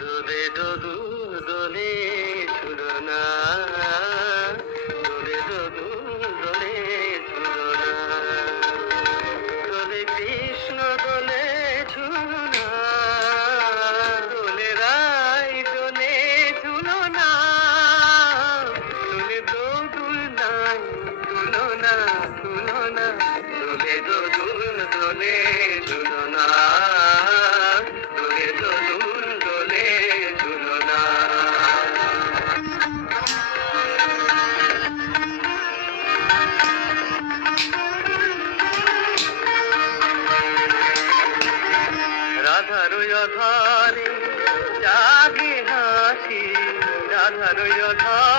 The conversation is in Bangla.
দোলে দোদু দোলে ঝুলনা, দোলে দোদু দোলে ঝুলনা, দোলে কৃষ্ণ দোলে ঝুলনা, দোলে রাই দোলে ঝুলনা, দোলে দোদুল নাই ঝুলনা ঝুলনা, দোলে দোদুল দোলে ঝুলনা, দোলে দোদুল দোলে ঝুলনা। রাধার অধরে জাগে হাসি, রাধার অধরে